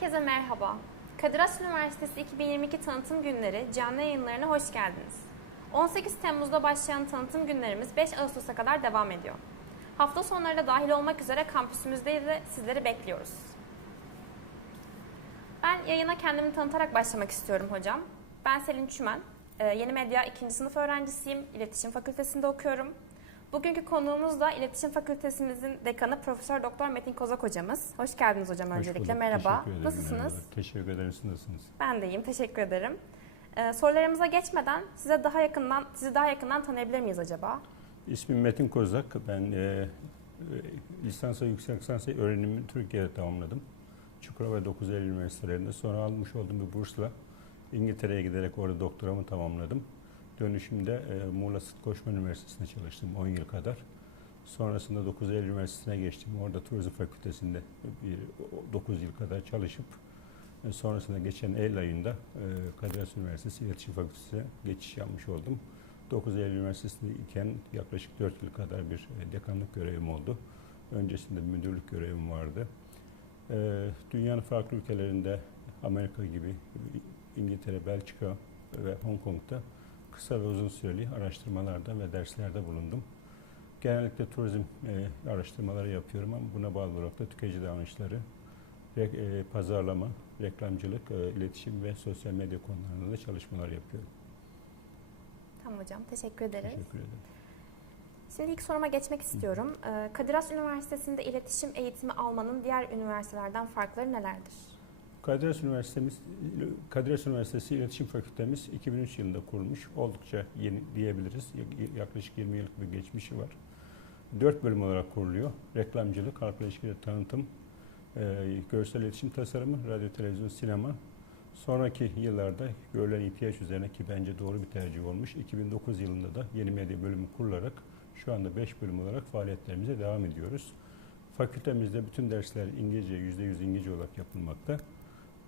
Herkese merhaba. Kadir Has Üniversitesi 2022 tanıtım günleri canlı yayınlarına hoş geldiniz. 18 Temmuz'da başlayan tanıtım günlerimiz 5 Ağustos'a kadar devam ediyor. Hafta sonları da dahil olmak üzere kampüsümüzde de sizleri bekliyoruz. Ben yayına kendimi tanıtarak başlamak istiyorum hocam. Ben Selin Çümen, Ee, Yeni Medya 2. sınıf öğrencisiyim, İletişim Fakültesinde okuyorum. Bugünkü konuğumuz da İletişim Fakültesimizin dekanı Profesör Doktor Metin Kozak hocamız. Hoş geldiniz hocam Hoş öncelikle. bulduk, Merhaba. ederim, Nasılsınız? merhaba. Teşekkür ederim. Siz nasılsınız? Ben de iyiyim. Teşekkür ederim. Ee, sorularımıza geçmeden size daha yakından sizi daha yakından tanıyabilir miyiz acaba? İsmim Metin Kozak. Ben e, e, lisans ve yüksek lisans öğrenimimi Türkiye'de tamamladım. Çukurova ve 9 Eylül Üniversitelerinde. Sonra almış olduğum bir bursla İngiltere'ye giderek orada doktoramı tamamladım. Dönüşümde e, Muğla Sıt Koçman Üniversitesi'nde çalıştım 10 yıl kadar. Sonrasında 9 Eylül Üniversitesi'ne geçtim. Orada Turizm Fakültesi'nde bir 9 yıl kadar çalışıp e, sonrasında geçen Eylül ayında e, Kadir Has Üniversitesi İletişim Fakültesi'ne geçiş yapmış oldum. 9 Eylül Üniversitesi'nde iken yaklaşık 4 yıl kadar bir e, dekanlık görevim oldu. Öncesinde müdürlük görevim vardı. E, Dünyanın farklı ülkelerinde Amerika gibi İngiltere, Belçika ve Hong Kong'da kısa ve uzun süreli araştırmalarda ve derslerde bulundum. Genellikle turizm e, araştırmaları yapıyorum ama buna bağlı olarak da tüketici davranışları, re- e, pazarlama, reklamcılık, e, iletişim ve sosyal medya konularında da çalışmalar yapıyorum. Tamam hocam. Teşekkür ederiz. Teşekkür ederim. Şimdi ilk soruma geçmek istiyorum. Ee, Kadir Has Üniversitesi'nde iletişim eğitimi almanın diğer üniversitelerden farkları nelerdir? Kadir Has Üniversitemiz, Kadir Has Üniversitesi İletişim Fakültemiz 2003 yılında kurulmuş. Oldukça yeni diyebiliriz. Yaklaşık 20 yıllık bir geçmişi var. Dört bölüm olarak kuruluyor. Reklamcılık, halkla ilişkiler, tanıtım, e, görsel iletişim tasarımı, radyo, televizyon, sinema. Sonraki yıllarda görülen ihtiyaç üzerine ki bence doğru bir tercih olmuş. 2009 yılında da yeni medya bölümü kurularak şu anda 5 bölüm olarak faaliyetlerimize devam ediyoruz. Fakültemizde bütün dersler İngilizce, %100 İngilizce olarak yapılmakta.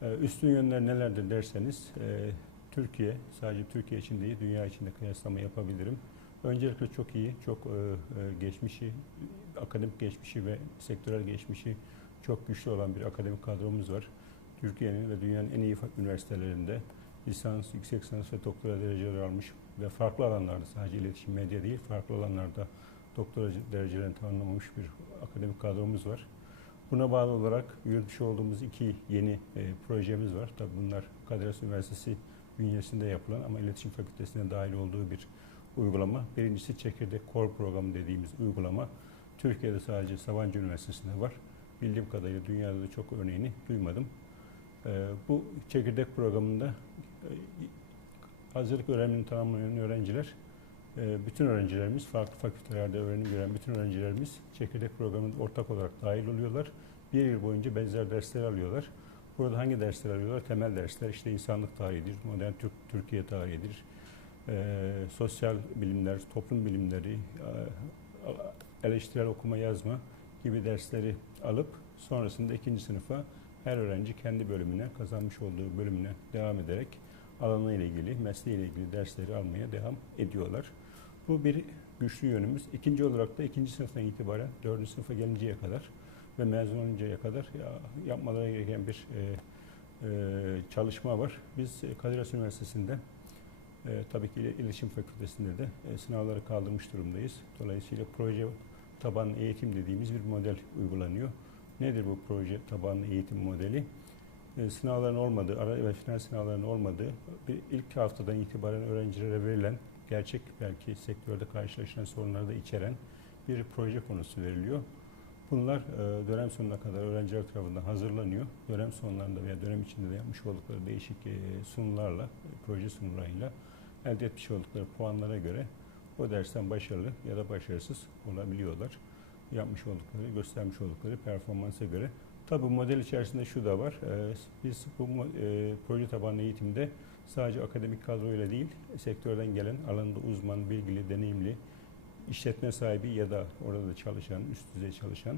Ee, Üstün yönler nelerdir derseniz, e, Türkiye, sadece Türkiye için değil, dünya için de kıyaslama yapabilirim. Öncelikle çok iyi, çok e, e, geçmişi, akademik geçmişi ve sektörel geçmişi çok güçlü olan bir akademik kadromuz var. Türkiye'nin ve dünyanın en iyi üniversitelerinde lisans, yüksek lisans ve doktora dereceleri almış ve farklı alanlarda sadece iletişim, medya değil, farklı alanlarda doktora derecelerini tamamlamış bir akademik kadromuz var. Buna bağlı olarak yürütmüş olduğumuz iki yeni e, projemiz var. Tabii bunlar Kadir Üniversitesi bünyesinde yapılan ama iletişim fakültesine dahil olduğu bir uygulama. Birincisi Çekirdek Core programı dediğimiz uygulama. Türkiye'de sadece Sabancı Üniversitesi'nde var. Bildiğim kadarıyla dünyada da çok örneğini duymadım. E, bu çekirdek programında e, hazırlık öğrenimini tamamlayan öğrenciler bütün öğrencilerimiz, farklı fakültelerde öğrenim gören bütün öğrencilerimiz çekirdek programına ortak olarak dahil oluyorlar. Bir yıl boyunca benzer dersler alıyorlar. Burada hangi dersler alıyorlar? Temel dersler işte insanlık tarihidir, modern Türk, Türkiye tarihidir, e, sosyal bilimler, toplum bilimleri, e, eleştirel okuma yazma gibi dersleri alıp sonrasında ikinci sınıfa her öğrenci kendi bölümüne, kazanmış olduğu bölümüne devam ederek alanıyla ilgili, mesleğiyle ilgili dersleri almaya devam ediyorlar. Bu bir güçlü yönümüz. İkinci olarak da ikinci sınıftan itibaren dördüncü sınıfa gelinceye kadar ve mezun oluncaya kadar ya, yapmaları gereken bir e, e, çalışma var. Biz e, Kadir Has Üniversitesi'nde e, tabii ki İle- İletişim Fakültesi'nde de e, sınavları kaldırmış durumdayız. Dolayısıyla proje tabanlı eğitim dediğimiz bir model uygulanıyor. Nedir bu proje tabanlı eğitim modeli? E, sınavların olmadığı, ara ve final sınavların olmadığı bir ilk haftadan itibaren öğrencilere verilen gerçek belki sektörde karşılaşılan sorunları da içeren bir proje konusu veriliyor. Bunlar e, dönem sonuna kadar öğrenciler tarafından hazırlanıyor. Dönem sonlarında veya dönem içinde de yapmış oldukları değişik e, sunularla, e, proje sunularıyla elde etmiş oldukları puanlara göre o dersten başarılı ya da başarısız olabiliyorlar. Yapmış oldukları, göstermiş oldukları performansa göre. Tabii bu model içerisinde şu da var. Ee, Biz bu e, proje tabanlı eğitimde sadece akademik kadroyla değil, sektörden gelen, alanında uzman, bilgili, deneyimli, işletme sahibi ya da orada da çalışan, üst düzey çalışan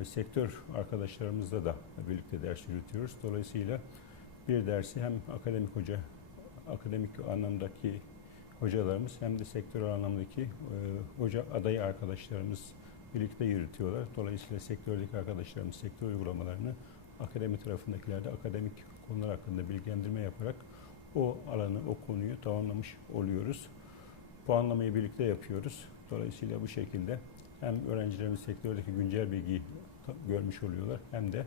e, sektör arkadaşlarımızla da birlikte ders yürütüyoruz. Dolayısıyla bir dersi hem akademik hoca, akademik anlamdaki hocalarımız hem de sektör anlamdaki e, hoca adayı arkadaşlarımız birlikte yürütüyorlar. Dolayısıyla sektördeki arkadaşlarımız sektör uygulamalarını akademi tarafındakilerde akademik konular hakkında bilgilendirme yaparak o alanı, o konuyu tamamlamış oluyoruz. Puanlamayı birlikte yapıyoruz. Dolayısıyla bu şekilde hem öğrencilerimiz sektördeki güncel bilgiyi görmüş oluyorlar hem de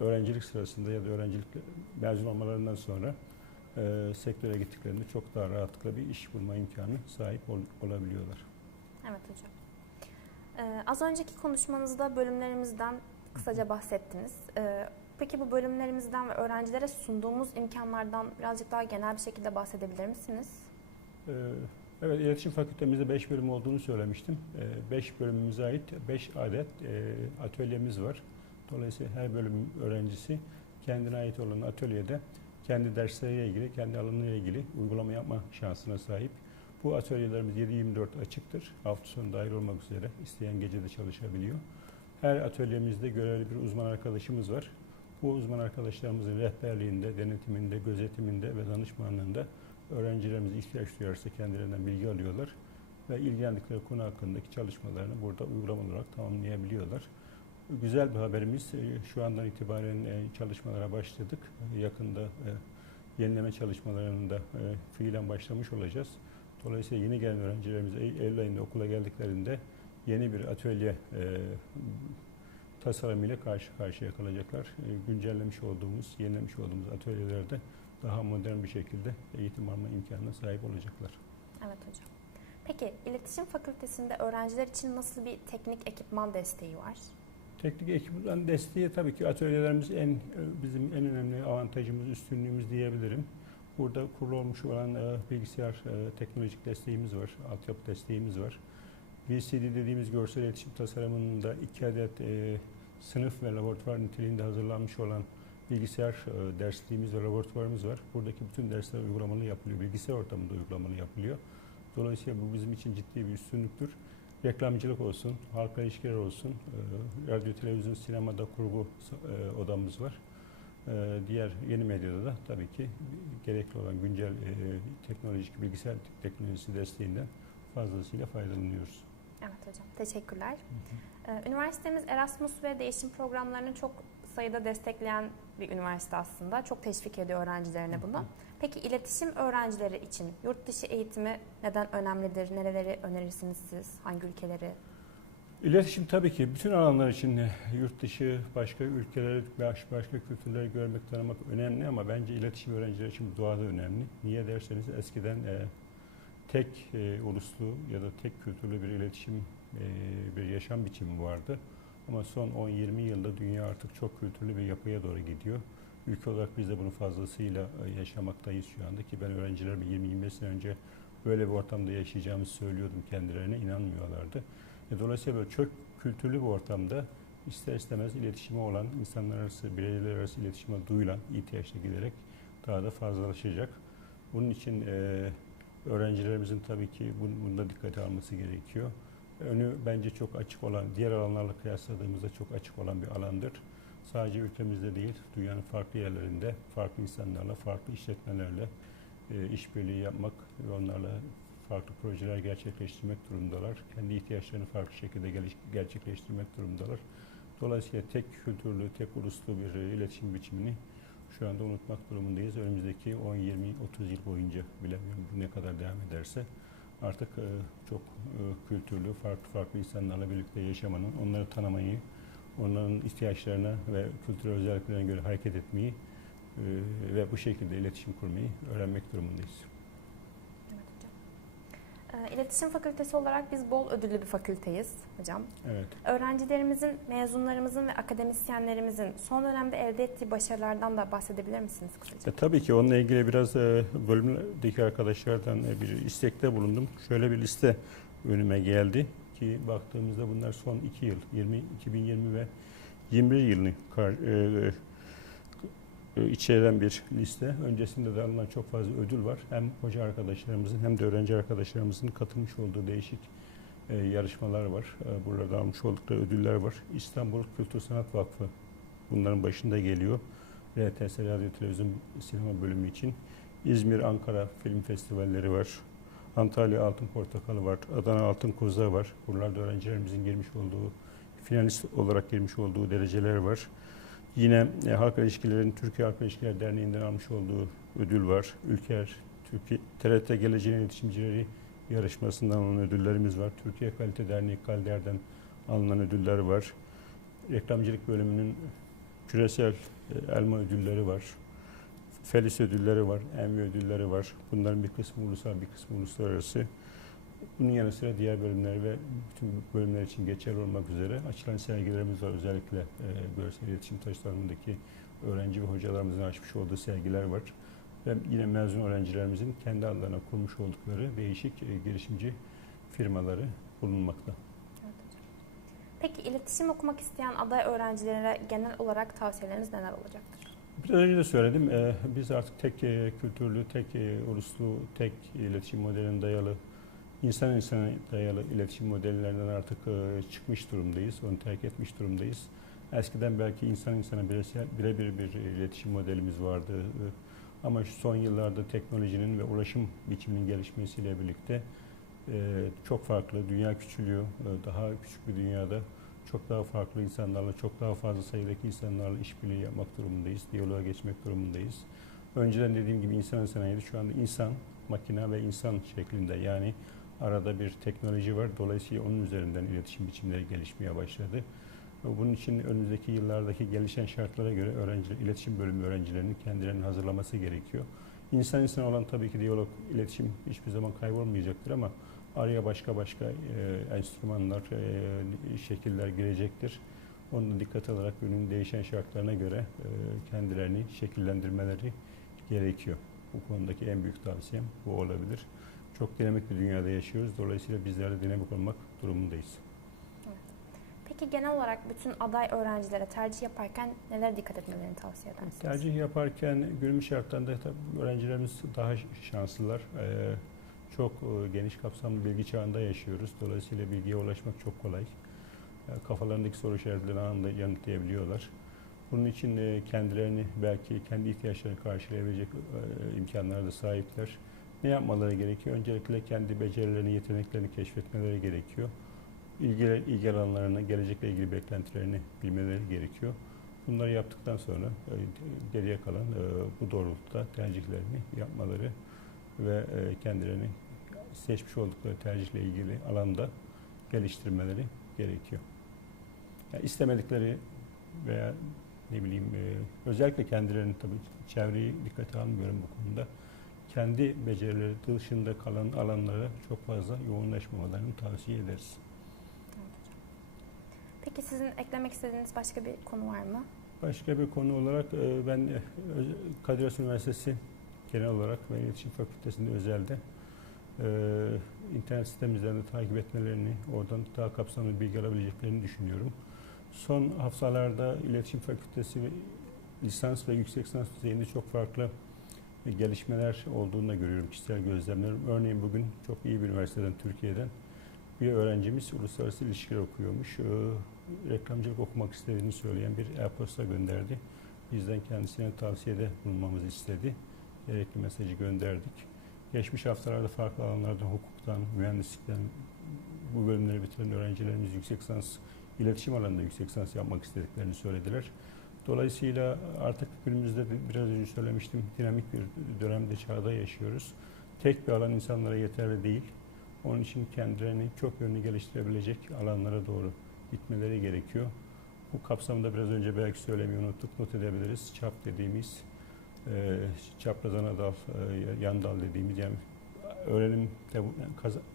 öğrencilik sırasında ya da öğrencilik mezun olmalarından sonra e, sektöre gittiklerinde çok daha rahatlıkla bir iş bulma imkanı sahip ol- olabiliyorlar. Evet hocam. Ee, az önceki konuşmanızda bölümlerimizden kısaca bahsettiniz. Ee, peki bu bölümlerimizden ve öğrencilere sunduğumuz imkanlardan birazcık daha genel bir şekilde bahsedebilir misiniz? Ee, Evet, iletişim fakültemizde 5 bölüm olduğunu söylemiştim. 5 bölümümüze ait 5 adet e, atölyemiz var. Dolayısıyla her bölüm öğrencisi kendine ait olan atölyede kendi dersleriyle ilgili, kendi alanıyla ilgili uygulama yapma şansına sahip. Bu atölyelerimiz 7-24 açıktır. Hafta sonu dahil olmak üzere isteyen gece de çalışabiliyor. Her atölyemizde görevli bir uzman arkadaşımız var. Bu uzman arkadaşlarımızın rehberliğinde, denetiminde, gözetiminde ve danışmanlığında öğrencilerimiz ihtiyaç duyarsa kendilerinden bilgi alıyorlar ve ilgilendikleri konu hakkındaki çalışmalarını burada uygulamalı olarak tamamlayabiliyorlar. Güzel bir haberimiz. e, Şu andan itibaren e, çalışmalara başladık. Yakında e, yenileme çalışmalarını da e, fiilen başlamış olacağız. Dolayısıyla yeni gelen öğrencilerimiz Eylül ayında okula geldiklerinde yeni bir atölye tasarımıyla karşı karşıya kalacaklar. E, Güncellemiş olduğumuz, yenilemiş olduğumuz atölyelerde daha modern bir şekilde eğitim alma imkanına sahip olacaklar. Evet hocam. Peki iletişim fakültesinde öğrenciler için nasıl bir teknik ekipman desteği var? Teknik ekipman desteği tabii ki atölyelerimiz en bizim en önemli avantajımız, üstünlüğümüz diyebilirim. Burada kurulmuş olan e, bilgisayar e, teknolojik desteğimiz var, altyapı desteğimiz var. VCD dediğimiz görsel iletişim tasarımında iki adet e, sınıf ve laboratuvar niteliğinde hazırlanmış olan bilgisayar e, dersliğimiz ve laboratuvarımız var. Buradaki bütün dersler uygulamalı yapılıyor, bilgisayar ortamında uygulamalı yapılıyor. Dolayısıyla bu bizim için ciddi bir üstünlüktür. Reklamcılık olsun, halkla ilişkiler olsun, e, radyo, televizyon, sinemada kurgu e, odamız var. Diğer yeni medyada da tabii ki gerekli olan güncel teknolojik bilgisayar teknolojisi desteğinden fazlasıyla faydalanıyoruz. Evet hocam. Teşekkürler. Ee, Üniversitemiz Erasmus ve değişim programlarını çok sayıda destekleyen bir üniversite aslında. Çok teşvik ediyor öğrencilerine bunu. Peki iletişim öğrencileri için yurt dışı eğitimi neden önemlidir? Nereleri önerirsiniz siz? Hangi ülkeleri? İletişim tabii ki bütün alanlar için yurt dışı, başka ülkeleri, baş- başka kültürleri görmek, tanımak önemli ama bence iletişim öğrenciler için doğada önemli. Niye derseniz eskiden e, tek e, uluslu ya da tek kültürlü bir iletişim, bir yaşam biçimi vardı. Ama son 10-20 yılda dünya artık çok kültürlü bir yapıya doğru gidiyor. Ülke olarak biz de bunu fazlasıyla e, yaşamaktayız şu anda ki ben öğrencilerime 20-25 sene önce böyle bir ortamda yaşayacağımızı söylüyordum kendilerine inanmıyorlardı. E, Dolayısıyla böyle çok kültürlü bir ortamda ister istemez iletişime olan, insanlar arası, bireyler arası iletişime duyulan ihtiyaç da giderek daha da fazlalaşacak. Bunun için e, öğrencilerimizin tabii ki bun- bunda dikkate alması gerekiyor. Önü bence çok açık olan, diğer alanlarla kıyasladığımızda çok açık olan bir alandır. Sadece ülkemizde değil, dünyanın farklı yerlerinde, farklı insanlarla, farklı işletmelerle e, işbirliği yapmak ve onlarla farklı projeler gerçekleştirmek durumundalar. Kendi ihtiyaçlarını farklı şekilde gerçekleştirmek durumundalar. Dolayısıyla tek kültürlü, tek uluslu bir iletişim biçimini şu anda unutmak durumundayız. Önümüzdeki 10, 20, 30 yıl boyunca bilemiyorum bu ne kadar devam ederse artık e, çok e, kültürlü, farklı farklı insanlarla birlikte yaşamanın, onları tanımayı, onların ihtiyaçlarına ve kültürel özelliklerine göre hareket etmeyi e, ve bu şekilde iletişim kurmayı öğrenmek durumundayız. Ee, İletişim fakültesi olarak biz bol ödüllü bir fakülteyiz hocam. Evet. Öğrencilerimizin, mezunlarımızın ve akademisyenlerimizin son dönemde elde ettiği başarılardan da bahsedebilir misiniz kısaca? E, tabii ki onunla ilgili biraz e, bölümdeki arkadaşlardan e, bir istekte bulundum. Şöyle bir liste önüme geldi ki baktığımızda bunlar son iki yıl, 20, 2020 ve 21 yılını kar, e, içeren bir liste. Öncesinde de alınan çok fazla ödül var. Hem hoca arkadaşlarımızın hem de öğrenci arkadaşlarımızın katılmış olduğu değişik e, yarışmalar var. E, burada almış oldukları ödüller var. İstanbul Kültür Sanat Vakfı bunların başında geliyor. RTS Radyo Televizyon Sinema bölümü için. İzmir, Ankara Film Festivalleri var. Antalya Altın Portakalı var. Adana Altın Koza var. Buralarda öğrencilerimizin girmiş olduğu, finalist olarak girmiş olduğu dereceler var. Yine e, Halk İlişkilerin Türkiye Halk İlişkiler Derneği'nden almış olduğu ödül var. Ülker, Türkiye, TRT Geleceğin İletişimcileri yarışmasından alınan ödüllerimiz var. Türkiye Kalite Derneği Kalder'den alınan ödüller var. Reklamcılık bölümünün küresel e, elma ödülleri var. Felis ödülleri var, Envi ödülleri var. Bunların bir kısmı ulusal, bir kısmı uluslararası. Bunun yanı sıra diğer bölümler ve bütün bölümler için geçerli olmak üzere açılan sergilerimiz var. Özellikle e, görsel iletişim taşlarındaki öğrenci ve hocalarımızın açmış olduğu sergiler var. Ve yine mezun öğrencilerimizin kendi adlarına kurmuş oldukları değişik e, girişimci firmaları bulunmakta. Peki iletişim okumak isteyen aday öğrencilere genel olarak tavsiyeleriniz neler olacaktır? Biraz önce de söyledim. e, biz artık tek e, kültürlü, tek e, uluslu, tek iletişim modeline dayalı, insan insana dayalı iletişim modellerinden artık e, çıkmış durumdayız. Onu terk etmiş durumdayız. Eskiden belki insan insana birebir bir iletişim modelimiz vardı. E, ama şu son yıllarda teknolojinin ve ulaşım biçiminin gelişmesiyle birlikte e, çok farklı, dünya küçülüyor. Daha küçük bir dünyada çok daha farklı insanlarla, çok daha fazla sayıdaki insanlarla işbirliği yapmak durumundayız. Diyaloğa geçmek durumundayız. Önceden dediğim gibi insan sanayiydi. Şu anda insan, makine ve insan şeklinde. Yani arada bir teknoloji var. Dolayısıyla onun üzerinden iletişim biçimleri gelişmeye başladı. Bunun için önümüzdeki yıllardaki gelişen şartlara göre öğrenci, iletişim bölümü öğrencilerinin kendilerini hazırlaması gerekiyor. İnsan insan olan tabii ki diyalog, iletişim hiçbir zaman kaybolmayacaktır ama araya başka başka e, enstrümanlar, e, şekiller girecektir. Onu da dikkat alarak günün değişen şartlarına göre e, kendilerini şekillendirmeleri gerekiyor. Bu konudaki en büyük tavsiyem bu olabilir. Çok dinamik bir dünyada yaşıyoruz. Dolayısıyla bizler de dinamik olmak durumundayız. Peki genel olarak bütün aday öğrencilere tercih yaparken nelere dikkat etmelerini tavsiye edersiniz? Tercih yaparken günümüz şartlarında tabii öğrencilerimiz daha şanslılar. Ee, çok e, geniş kapsamlı bilgi çağında yaşıyoruz. Dolayısıyla bilgiye ulaşmak çok kolay. Ee, Kafalarındaki soru işaretlerini anında yanıtlayabiliyorlar. Bunun için e, kendilerini belki kendi ihtiyaçlarını karşılayabilecek e, imkanlara da sahipler. Ne yapmaları gerekiyor? Öncelikle kendi becerilerini, yeteneklerini keşfetmeleri gerekiyor. İlgi, ilgi alanlarını, gelecekle ilgili beklentilerini bilmeleri gerekiyor. Bunları yaptıktan sonra e, geriye kalan e, bu doğrultuda tercihlerini yapmaları ve e, kendilerini seçmiş oldukları tercihle ilgili alanda geliştirmeleri gerekiyor. Yani istemedikleri veya ne bileyim özellikle kendilerini tabii çevreyi dikkate almıyorum bu konuda. Kendi becerileri dışında kalan alanlara çok fazla yoğunlaşmamalarını tavsiye ederiz. Peki sizin eklemek istediğiniz başka bir konu var mı? Başka bir konu olarak e, ben e, Kadir Has Üniversitesi genel olarak ve İletişim Fakültesi'nde özelde e, internet de takip etmelerini, oradan daha kapsamlı bilgi alabileceklerini düşünüyorum. Son haftalarda İletişim Fakültesi ve lisans ve yüksek lisans düzeyinde çok farklı gelişmeler olduğunu da görüyorum kişisel gözlemlerim. Örneğin bugün çok iyi bir üniversiteden, Türkiye'den bir öğrencimiz uluslararası ilişkiler okuyormuş. E, reklamcılık okumak istediğini söyleyen bir e-posta gönderdi. Bizden kendisine tavsiyede bulunmamızı istedi. Gerekli mesajı gönderdik. Geçmiş haftalarda farklı alanlardan, hukuktan, mühendislikten bu bölümleri bitiren öğrencilerimiz yüksek lisans, iletişim alanında yüksek lisans yapmak istediklerini söylediler. Dolayısıyla artık günümüzde de biraz önce söylemiştim, dinamik bir dönemde, çağda yaşıyoruz. Tek bir alan insanlara yeterli değil. Onun için kendilerini çok yönlü geliştirebilecek alanlara doğru gitmeleri gerekiyor. Bu kapsamda biraz önce belki söylemeyi unuttuk, not edebiliriz. Çap dediğimiz, e, çaprazan dal, e, yan dal dediğimiz yani öğrenim,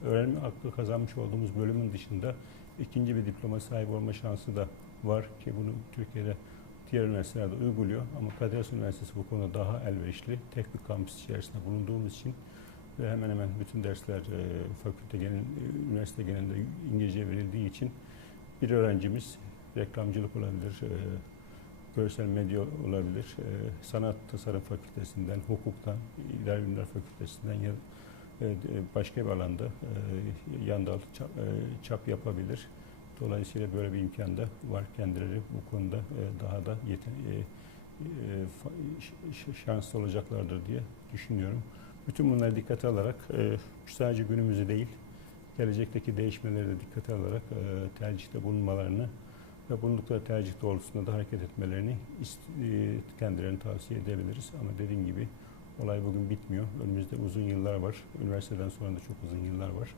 öğrenim aklı kazanmış olduğumuz bölümün dışında ikinci bir diploma sahibi olma şansı da var ki bunu Türkiye'de diğer üniversitelerde uyguluyor ama Kadir Has Üniversitesi bu konuda daha elverişli. Tek bir kampüs içerisinde bulunduğumuz için ve hemen hemen bütün dersler e, fakülte genel, e, üniversite genelinde İngilizce verildiği için bir öğrencimiz reklamcılık olabilir, e, görsel medya olabilir, e, sanat tasarım fakültesinden, hukuktan, idari bilimler fakültesinden ya e, başka bir alanda e, yan çap, e, çap yapabilir. Dolayısıyla böyle bir imkan da var. Kendileri bu konuda e, daha da yeten, e, e, şanslı olacaklardır diye düşünüyorum. Bütün bunları dikkate alarak sadece günümüzü değil, gelecekteki değişmeleri de dikkate alarak tercihte bulunmalarını ve bulundukları tercih doğrultusunda da hareket etmelerini e, kendilerini tavsiye edebiliriz. Ama dediğim gibi olay bugün bitmiyor. Önümüzde uzun yıllar var. Üniversiteden sonra da çok uzun yıllar var.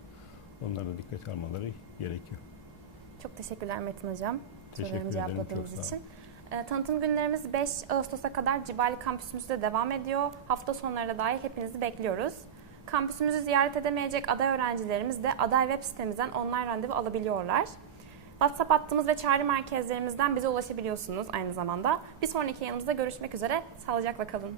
Onlara da dikkate almaları gerekiyor. Çok teşekkürler Metin Hocam. Teşekkür ederim, cevapladığınız için. Ee, tanıtım günlerimiz 5 Ağustos'a kadar Cibali kampüsümüzde devam ediyor. Hafta sonları da dahil hepinizi bekliyoruz. Kampüsümüzü ziyaret edemeyecek aday öğrencilerimiz de aday web sitemizden online randevu alabiliyorlar. WhatsApp hattımız ve çağrı merkezlerimizden bize ulaşabiliyorsunuz aynı zamanda. Bir sonraki yanımızda görüşmek üzere. Sağlıcakla kalın.